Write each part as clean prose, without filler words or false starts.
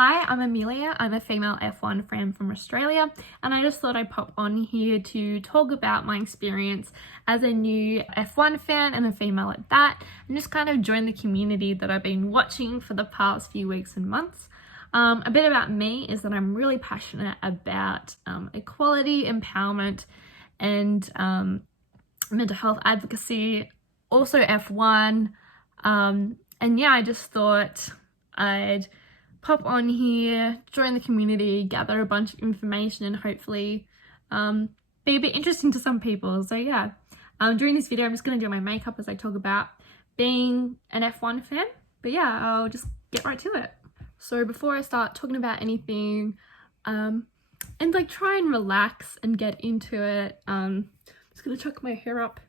Hi, I'm Amelia. I'm a female F1 fan from Australia, and I just thought I'd pop on here to talk about my experience as a new F1 fan and a female at that, and just kind of join the community that I've been watching for the past few weeks and months. A bit about me is that I'm really passionate about equality, empowerment, and mental health advocacy, also F1, and yeah, I just thought I'd pop on here, join the community, gather a bunch of information, and hopefully be a bit interesting to some people. So yeah, during this video I'm just going to do my makeup as I talk about being an F1 fan, but yeah, I'll just get right to it. So before I start talking about anything and like try and relax and get into it, I'm just going to chuck my hair up.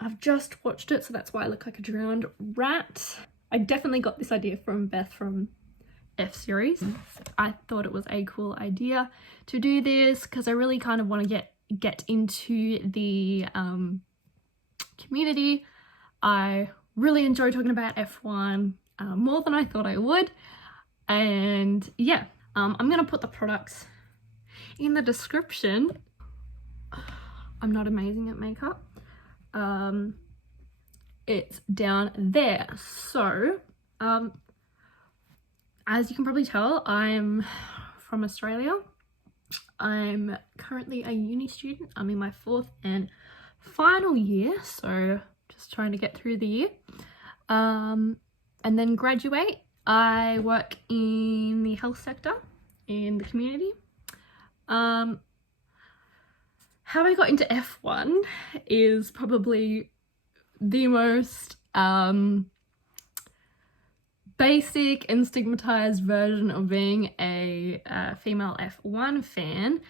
I've just watched it, so that's why I look like a drowned rat. I definitely got this idea from Beth from F series. I thought it was a cool idea to do this because I really kind of want to get into the community. I really enjoy talking about F1 more than I thought I would, and yeah, I'm gonna put the products in the description. I'm not amazing at makeup. It's down there. So as you can probably tell, I'm from Australia. I'm currently a uni student. I'm in my 4th and final year, so just trying to get through the year and then graduate. I work in the health sector in the community. How I got into F1 is probably the most basic and stigmatized version of being a female F1 fan,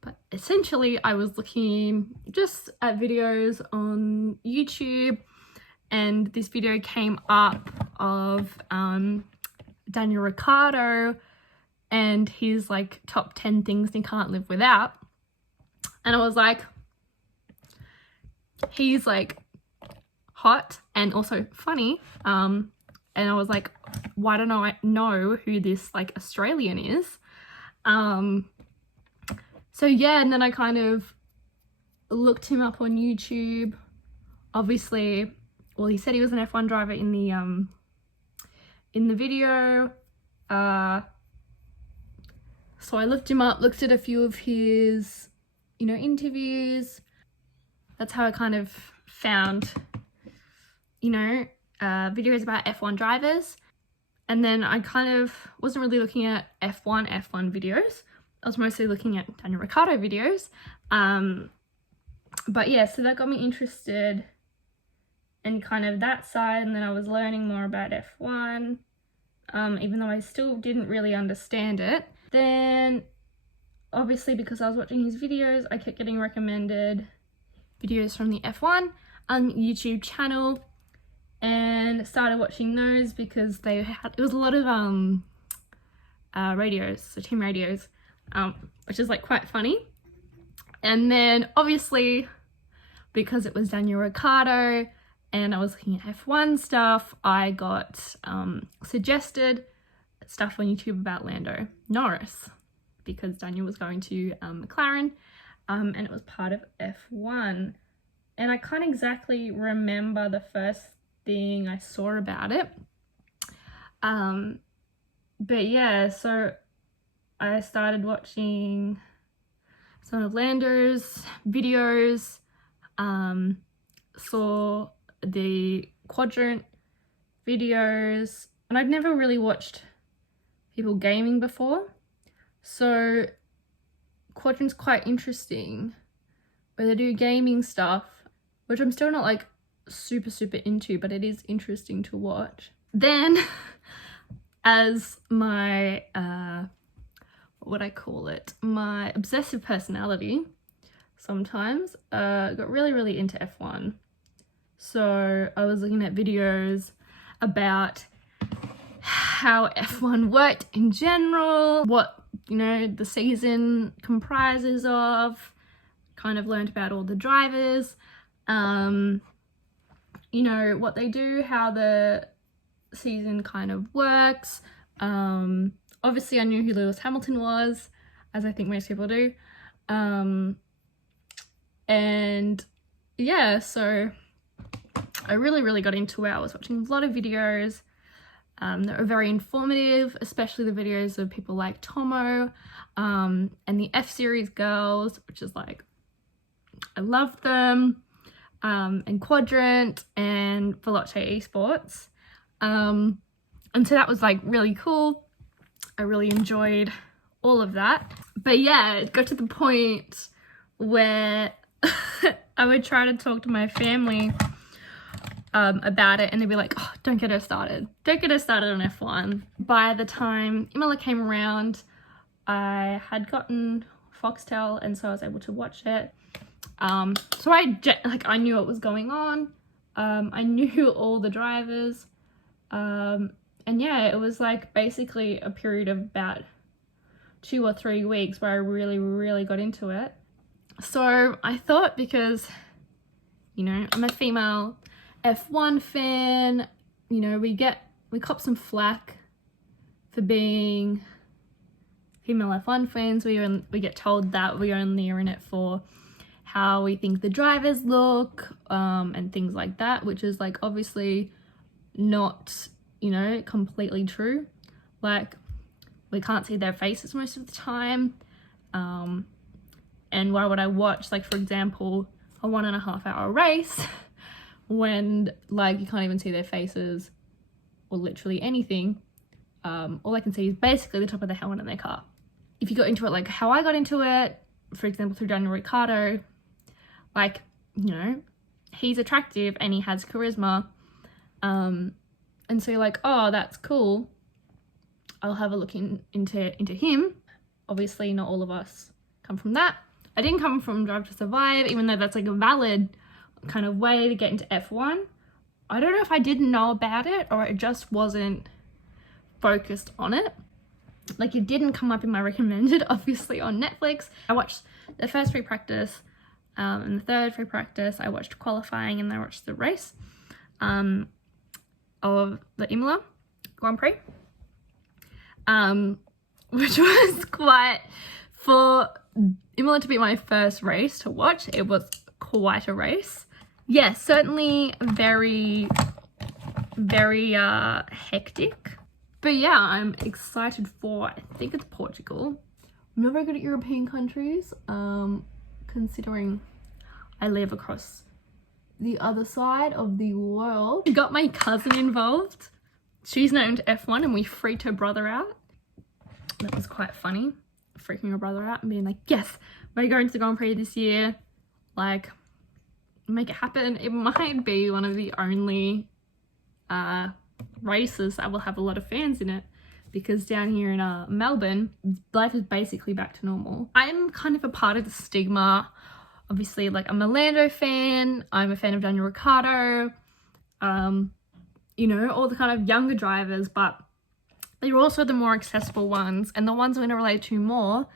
but essentially I was looking just at videos on YouTube, and this video came up of Daniel Ricciardo and his like top 10 things you can't live without, and I was like, he's like hot and also funny, and I was like, why don't I know who this like Australian is? So yeah, and then I kind of looked him up on YouTube. Obviously, well, he said he was an F1 driver in the video, so I looked him up, looked at a few of his, you know, interviews. That's how I kind of found, you know, videos about F1 drivers. And then I kind of wasn't really looking at F1 videos. I was mostly looking at Daniel Ricciardo videos. But yeah, so that got me interested in kind of that side. And then I was learning more about F1, even though I still didn't really understand it. Then obviously, because I was watching his videos, I kept getting recommended videos from the F1 YouTube channel, and started watching those because it was a lot of radios, so team radios, which is like quite funny. And then obviously, because it was Daniel Ricciardo and I was looking at F1 stuff, I got suggested stuff on YouTube about Lando Norris because Daniel was going to McLaren, and it was part of F1. And I can't exactly remember the first thing I saw about it. But yeah, so I started watching some of Lando's videos, saw the quadrant videos, and I'd never really watched people gaming before. So quadrant's quite interesting, where they do gaming stuff, which I'm still not like super into, but it is interesting to watch. Then as my what would I call it, my obsessive personality sometimes got really into F1. So I was looking at videos about how F1 worked in general, what, you know, the season comprises of, kind of learned about all the drivers, you know, what they do, how the season kind of works. Obviously I knew who Lewis Hamilton was, as I think most people do. And yeah, so I really got into it. I was watching a lot of videos that were very informative, especially the videos of people like Tomo and the F-Series girls, which is like, I love them, and Quadrant and Veloce Esports. And so that was like really cool. I really enjoyed all of that. But yeah, it got to the point where I would try to talk to my family about it, and they'd be like, oh, don't get her started. Don't get her started on F1. By the time Imola came around, I had gotten Foxtel, and so I was able to watch it. So I knew what was going on. I knew all the drivers. And yeah, it was like basically a period of about 2 or 3 weeks where I really got into it. So I thought, because, you know, I'm a female F1 fan, you know, we cop some flack for being female F1 fans. We get told that we only are in it for how we think the drivers look, and things like that, which is like obviously not, you know, completely true. Like, we can't see their faces most of the time. And why would I watch, like, for example, a 1.5 hour race when, like, you can't even see their faces or literally anything? All I can see is basically the top of the helmet in their car. If you got into it like how I got into it, for example, through Daniel Ricciardo, like, you know, he's attractive and he has charisma. And so you're like, oh, that's cool. I'll have a look into him. Obviously, not all of us come from that. I didn't come from Drive to Survive, even though that's like a valid kind of way to get into F1. I don't know if I didn't know about it or it just wasn't focused on it. Like, it didn't come up in my recommended, obviously, on Netflix. I watched the first free practice and the third free practice. I watched qualifying and I watched the race of the Imola Grand Prix, which was quite, for Imola to be my first race to watch, it was quite a race. Yeah, certainly very hectic. But yeah, I'm excited for, I think it's Portugal. I'm not very good at European countries, considering I live across the other side of the world. I got my cousin involved. She's not into F1 and we freaked her brother out. That was quite funny, freaking her brother out and being like, yes, we're going to the Grand Prix this year. Like, make it happen. It might be one of the only races that will have a lot of fans in it, because down here in Melbourne, life is basically back to normal. I'm kind of a part of the stigma. Obviously, like, I'm a Lando fan, I'm a fan of Daniel Ricciardo, you know, all the kind of younger drivers, but they're also the more accessible ones and the ones I'm going to relate to more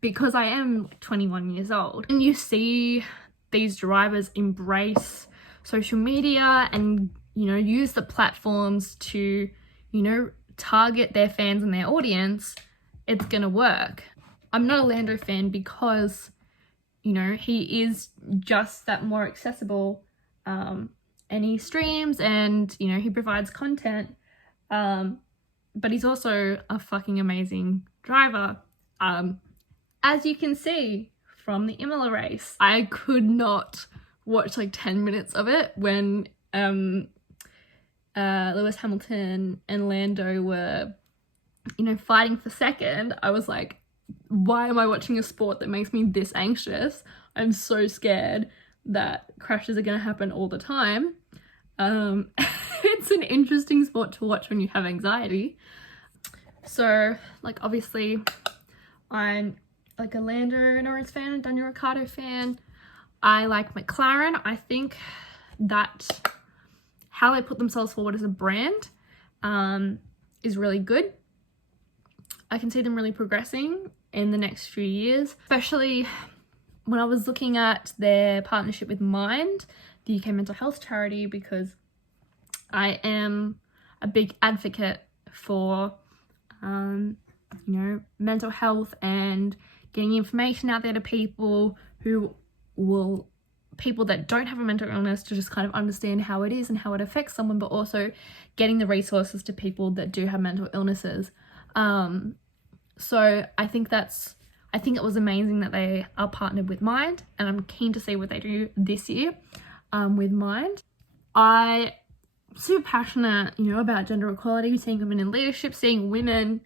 because I am 21 years old. And you see these drivers embrace social media and, you know, use the platforms to, you know, target their fans and their audience. It's going to work. I'm not a Lando fan because, you know, he is just that more accessible, and he streams and, you know, he provides content, but he's also a fucking amazing driver. As you can see from the Imola race, I could not watch like 10 minutes of it when Lewis Hamilton and Lando were, you know, fighting for second. I was like, why am I watching a sport that makes me this anxious? I'm so scared that crashes are going to happen all the time. It's an interesting sport to watch when you have anxiety. So, like, obviously, I'm like a Lando Norris fan and Daniel Ricciardo fan. I like McLaren. I think that how they put themselves forward as a brand is really good. I can see them really progressing in the next few years, especially when I was looking at their partnership with Mind, the UK mental health charity, because I am a big advocate for, you know, mental health and getting information out there to people people that don't have a mental illness, to just kind of understand how it is and how it affects someone, but also getting the resources to people that do have mental illnesses. So I think it was amazing that they are partnered with Mind, and I'm keen to see what they do this year with Mind. I'm super passionate, you know, about gender equality, seeing women in leadership, seeing women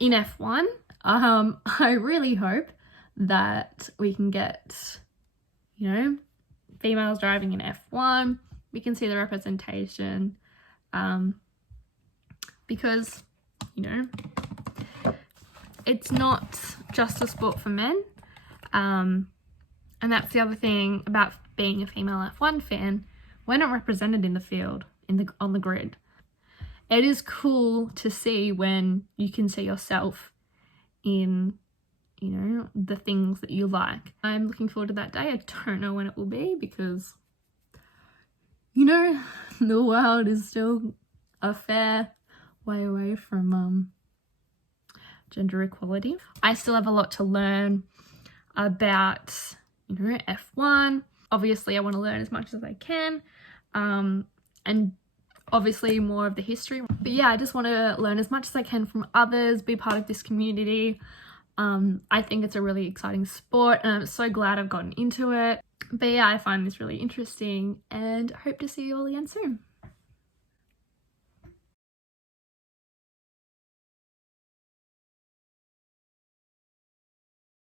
in F1. I really hope that we can get, you know, females driving in F1. We can see the representation, because, you know, it's not just a sport for men. And that's the other thing about being a female F1 fan. We're not represented in the field, on the grid. It is cool to see when you can see yourself in, you know, the things that you like. I'm looking forward to that day. I don't know when it will be, because, you know, the world is still a fair way away from gender equality. I still have a lot to learn about, you know, F1. Obviously I want to learn as much as I can, and obviously more of the history. But yeah, I just want to learn as much as I can from others, be part of this community. I think it's a really exciting sport, and I'm so glad I've gotten into it. But yeah, I find this really interesting, and hope to see you all again soon.